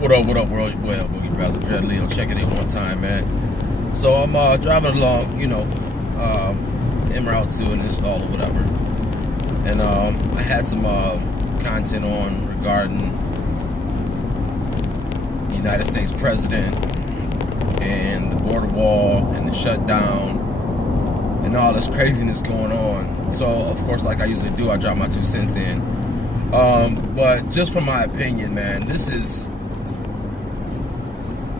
What up, world? Well, Boogie Browser, Dread Leo, checking it one time, man. So I'm driving along, en route to an install or whatever. And I had some content on regarding the United States president and the border wall and the shutdown and all this craziness going on. So, of course, like I usually do, I drop my 2 cents in. But just from my opinion, man, this is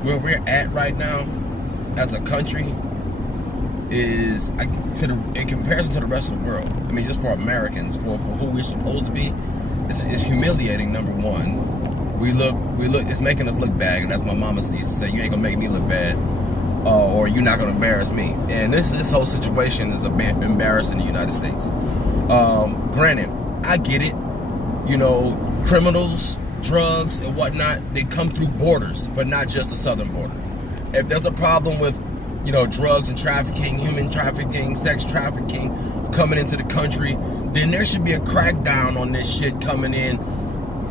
where we're at right now as a country is, in comparison to the rest of the world, I mean, just for Americans, for who we're supposed to be, it's humiliating, number one. We look, it's making us look bad, and that's my mama used to say, you ain't gonna make me look bad, or you're not gonna embarrass me. And this whole situation is embarrassing the United States. Granted, I get it, criminals, drugs, and whatnot, they come through borders, but not just the southern border. If there's a problem with, drugs and trafficking, human trafficking, sex trafficking coming into the country, then there should be a crackdown on this shit coming in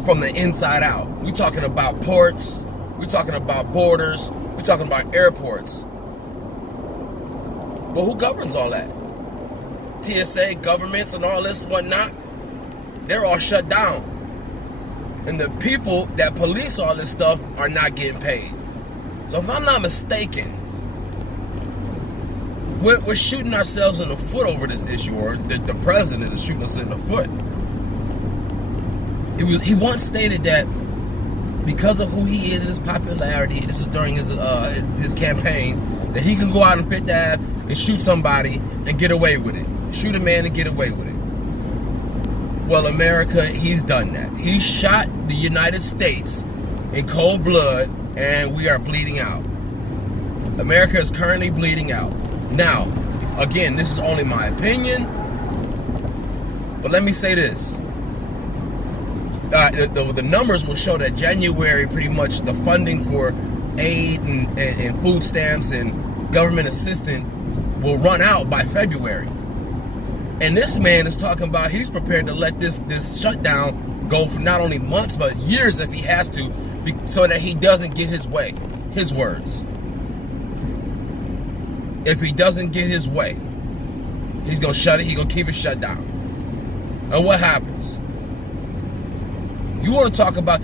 from the inside out. We're talking about ports, we're talking about borders, we're talking about airports. But who governs all that? TSA, governments, and all this whatnot, they're all shut down. And the people that police all this stuff are not getting paid. So if I'm not mistaken, we're shooting ourselves in the foot over this issue, or the president is shooting us in the foot. He once stated that because of who he is and his popularity, this is during his campaign, that he can go out on Fifth Ave and shoot somebody and get away with it. Shoot a man and get away with it. Well, America, he's done that. He shot the United States in cold blood, and we are bleeding out. America is currently bleeding out. Now, again, this is only my opinion, but let me say this. The numbers will show that January, pretty much the funding for aid and food stamps and government assistance will run out by February. And this man is talking about he's prepared to let this shutdown go for not only months, but years if he has to, so that he doesn't get his way. His words. If he doesn't get his way, he's going to shut it, he's going to keep it shut down. And what happens? You want to talk about,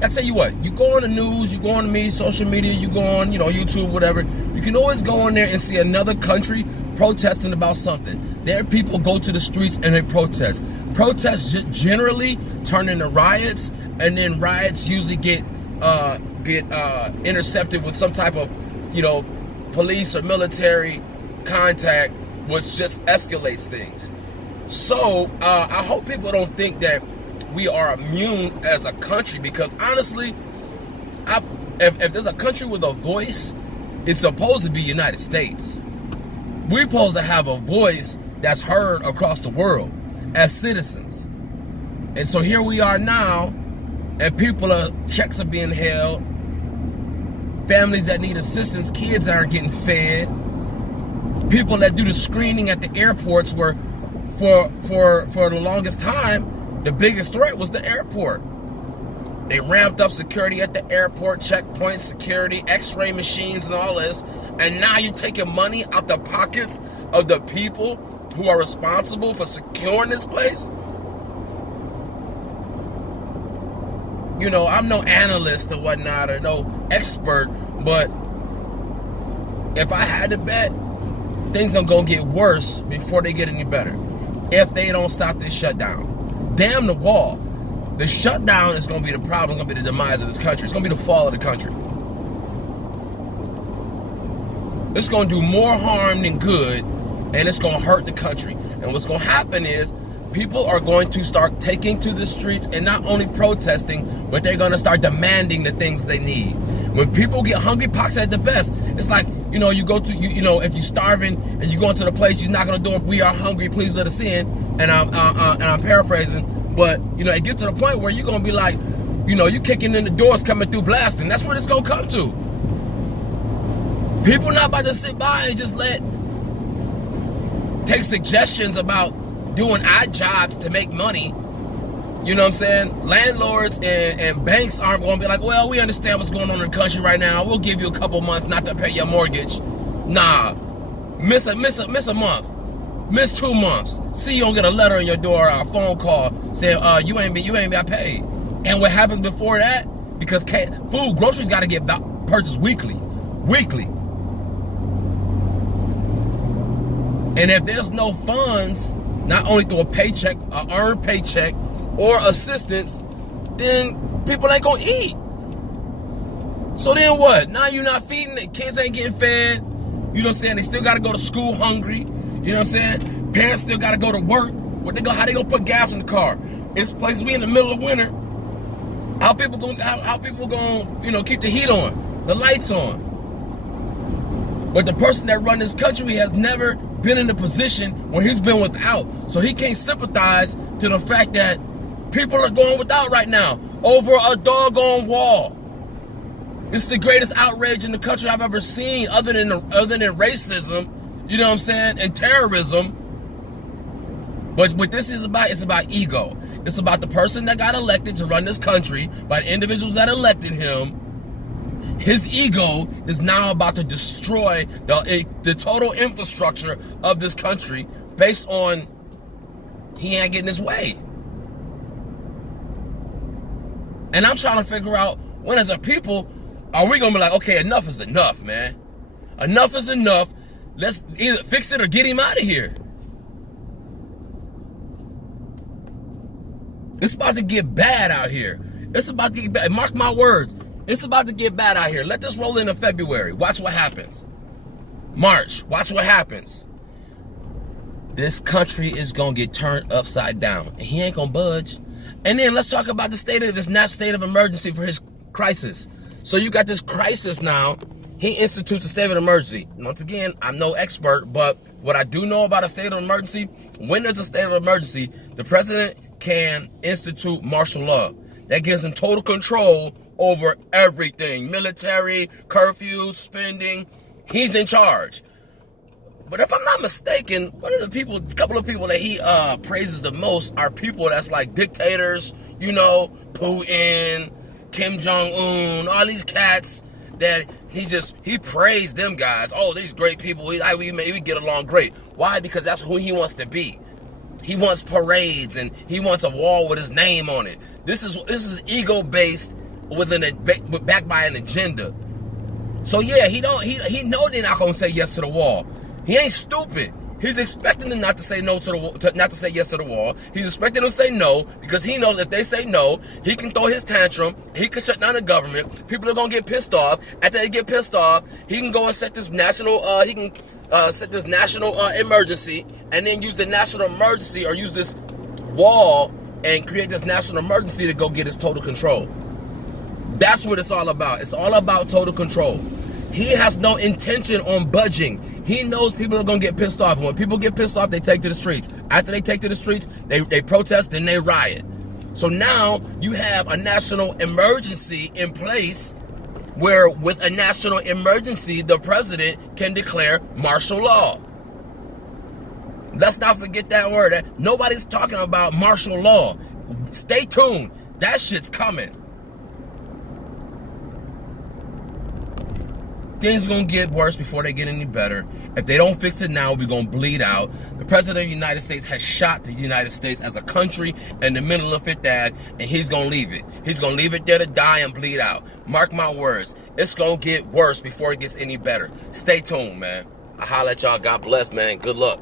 I tell you what, you go on the news, you go on me, social media, you go on, YouTube, whatever. You can always go on there and see another country protesting about something. There people go to the streets and they protest. Protests generally turn into riots, and then riots usually get intercepted with some type of, police or military contact, which just escalates things. So I hope people don't think that we are immune as a country, because honestly, if there's a country with a voice, it's supposed to be United States. We're supposed to have a voice that's heard across the world as citizens. And so here we are now, and checks are being held. Families that need assistance, kids aren't getting fed. People that do the screening at the airports were, for the longest time, the biggest threat was the airport. They ramped up security at the airport, checkpoint security, x-ray machines and all this. And now you're taking money out the pockets of the people who are responsible for securing this place? I'm no analyst or whatnot, or no expert, but if I had to bet, things are going to get worse before they get any better if they don't stop this shutdown. Damn the wall. The shutdown is going to be the problem. It's going to be the demise of this country. It's going to be the fall of the country. It's going to do more harm than good, and it's going to hurt the country. And what's going to happen is people are going to start taking to the streets and not only protesting, but they're going to start demanding the things they need. When people get hungry, pox at the best. It's like, you go to, if you're starving and you go into the place, you knock on the door, we are hungry, please let us in. And I'm paraphrasing, but, it gets to the point where you're going to be like, you kicking in the doors, coming through blasting. That's what it's going to come to. People not about to sit by and just take suggestions about doing odd jobs to make money. You know what I'm saying? Landlords and banks aren't going to be like, well, we understand what's going on in the country right now. We'll give you a couple months not to pay your mortgage. Nah, miss a month, miss 2 months. See, you don't get a letter in your door or a phone call saying you ain't got paid. And what happens before that? Because groceries got to get purchased weekly. And if there's no funds, not only through a paycheck, an earned paycheck, or assistance, then people ain't gonna eat. So then what? Now you're not feeding the kids, ain't getting fed. You know what I'm saying? They still gotta go to school hungry. You know what I'm saying? Parents still gotta go to work. How they gonna put gas in the car? It's places we in the middle of winter. How people gonna keep the heat on, the lights on? But the person that run this country has never been in a position where he's been without. So he can't sympathize to the fact that people are going without right now over a doggone wall. It's the greatest outrage in the country I've ever seen, other than racism, you know what I'm saying, and terrorism. But what this is about, it's about ego. It's about the person that got elected to run this country by the individuals that elected him. His ego is now about to destroy the total infrastructure of this country based on he ain't getting his way. And I'm trying to figure out, when as a people, are we going to be like, okay, enough is enough, man. Enough is enough. Let's either fix it or get him out of here. It's about to get bad out here. It's about to get bad. Mark my words. It's about to get bad out here. Let this roll into February. Watch what happens. March. Watch what happens. This country is going to get turned upside down. And he ain't going to budge. And then let's talk about the state of emergency for his crisis. So you got this crisis now. He institutes a state of emergency. Once again, I'm no expert, but what I do know about a state of emergency, when there's a state of emergency, the president can institute martial law. That gives him total control over everything. Military, curfew, spending. He's in charge. But if I'm not mistaken, a couple of people that he praises the most are people that's like dictators, Putin, Kim Jong-un, all these cats that he praised them guys. Oh, these great people. We get along great. Why? Because that's who he wants to be. He wants parades and he wants a wall with his name on it. This is ego based, backed by an agenda. So yeah, he know they're not gonna say yes to the wall. He ain't stupid. He's expecting them not to say no not to say yes to the wall. He's expecting them to say no because he knows if they say no, he can throw his tantrum. He can shut down the government. People are gonna get pissed off. After they get pissed off, he can go and set this national. Set this national emergency, and then use the national emergency or use this wall and create this national emergency to go get his total control. That's what it's all about. It's all about total control. He has no intention on budging. He knows people are going to get pissed off. And when people get pissed off, they take to the streets. After they take to the streets, they protest, then they riot. So now you have a national emergency in place where with a national emergency, the president can declare martial law. Let's not forget that word. Nobody's talking about martial law. Stay tuned. That shit's coming. Things are going to get worse before they get any better. If they don't fix it now, we're going to bleed out. The President of the United States has shot the United States as a country in the middle of it, and he's going to leave it. He's going to leave it there to die and bleed out. Mark my words. It's going to get worse before it gets any better. Stay tuned, man. I holla at y'all. God bless, man. Good luck.